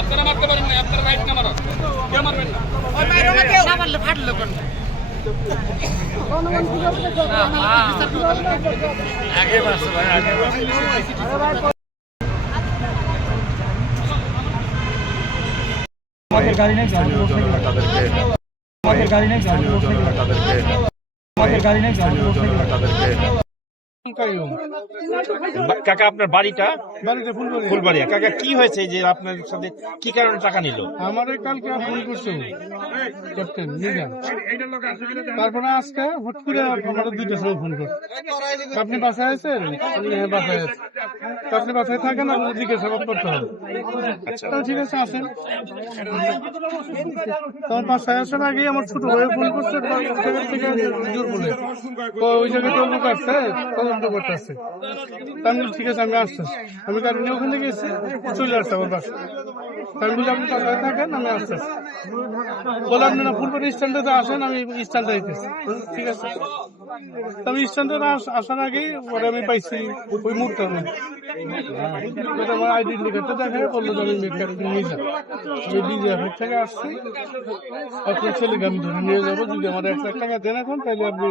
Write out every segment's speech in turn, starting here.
আপনারা মারতে পারেন না আপনারা রাইট না মারা কে মারবেন না আমাদের গাড়ি নেই, গাড়ি আমাদের গাড়ি নেই, গাড়ি আমাদের গাড়ি নেই বা- কাকা আপনার বাড়িটা? ফোন করি ফুলবাড়িয়া। কাকা কি হয়েছে যে আপনার সাথে? কি কারণে টাকা নিল? আমারে কালকে ফোন করছে ক্যাপ্টেন তারপরে আজকে হুট করে আমার দুইটা সময় ফোন করছে আপনি বাসায় আছেন? হ্যাঁ বাসায় আছি। তা আপনি বাসায় থাকেন আপনার জিজ্ঞাসাবাদ করতে হবে। তা ঠিক আছে আসেন। তখন বাসায় আসার আগে আমার ছোট ভাই ফোন করছে ওই জায়গায় তো লোক আসছে তদন্ত করতে আসছে আমি ঠিক আছে, আমি আসতেছি। আমি গাড়ি ওখান গেছি চলে আসতাম আমার তা আমি বললাম আপনি বাসায় থাকেন আমি আসতেছি বলে আপনি না ফুলবাড়ি স্ট্যান্ডে আসেন আমি স্ট্যান্ডে ঠিক আছে? আমি স্ট্যান্ডে আসার আগেই পরে আমি পাইছি ওই মুহূর্তে আমি আমার আইডি লিখাতে দেখায় বলল যে আমি মেকার নিয়ে যাব। আমি ডিজিএফের থেকে আসছি। আপনার ছেলেকে আমি ধরে নিয়ে যাব যদি আমার এক লাখ টাকা দেন এখন তাহলে আপনি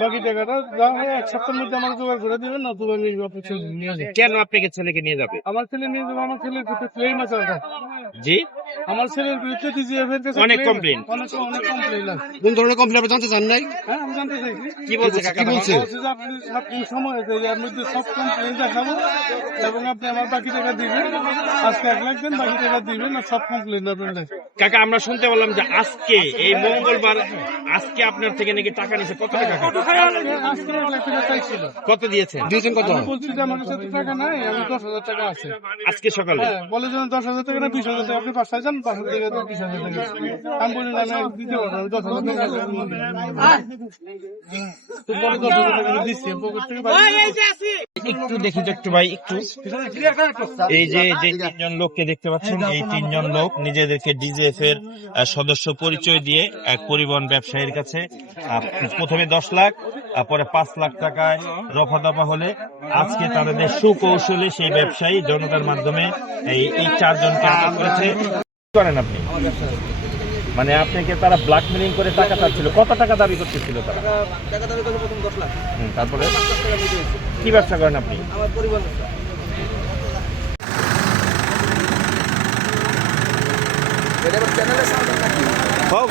বাকি টাকাটা যা হয় এক সপ্তাহের মধ্যে আমার জোগাড় করে দেবেন না তো আমি আপনার ছেলে নিয়ে যাব। কেন আপনাকে ছেলেকে নিয়ে যাবে? আমার ছেলে নিয়ে যাব আমার ছেলের ক্ষেত্রে ক্লেম আছে। ওটা। জি? আমার ছেলের বিরুদ্ধে ডিজিএফ এর অনেক claim- অনেক অনেক কমপ্লেন কোন ধরনের কমপ্লেন আপনি জানতে চান নাই? হ্যাঁ আমি জানতে চাই কি বলছে কাকা কি বলছে? আপনি সময় দেন এর মধ্যে সব কমপ্লেন দেখাবো এবং আপনি আমার বাকি টাকা দিবেন। আজকে এক লাখ দেন বাকি টাকা দিবেন আর সব কমপ্লেন আপনার। কাকা আমরা শুনতে পেলাম যে আজকে এই মঙ্গলবার আজকে আপনার থেকে নাকি টাকা নিছে কত টাকা? টাকা কত দিয়েছে? দিয়েছেন কত? আমি বলছি যে আমার কাছে টাকা নাই আমি দশ হাজার টাকা আছে। আজকে সকালে? হ্যাঁ বলে যে দশ হাজার টাকা না বিশ হাজার টাকা। আপনি বাসায় যান বাসার থেকে তো বিশ হাজার টাকা আমি বলি না দিতে পারব দশ হাজার টাকা দশ হাজার টাকা দিচ্ছি পকেট থেকে একটু দেখি তো একটু ভাই, একটু। এই যে যে তিনজন লোককে দেখতে পাচ্ছেন, এই তিনজন লোক নিজেদেরকে ডিজিএফ এর সদস্য পরিচয় দিয়ে, এক পরিবহন ব্যবসায়ীর কাছে প্রথমে দশ লাখ পরে পাঁচ লাখ টাকায় রফা দফা হলে আজকে তাদের সুকৌশলে সেই ব্যবসায়ী জনতার মাধ্যমে এই এই চারজনকে করেছে। করেন আপনি? মানে আপনাকে তারা ব্ল্যাকমেলিং করে টাকা চাচ্ছিল। কত টাকা দাবি করতেছিল তারা? টাকা দাবি করল প্রথম দশ লাখ। হুম, তারপরে? কি ব্যবসা করেন আপনি? আমার পরিবার ব্যবসা। চ্যানেলের সামনে নাকি? হোক।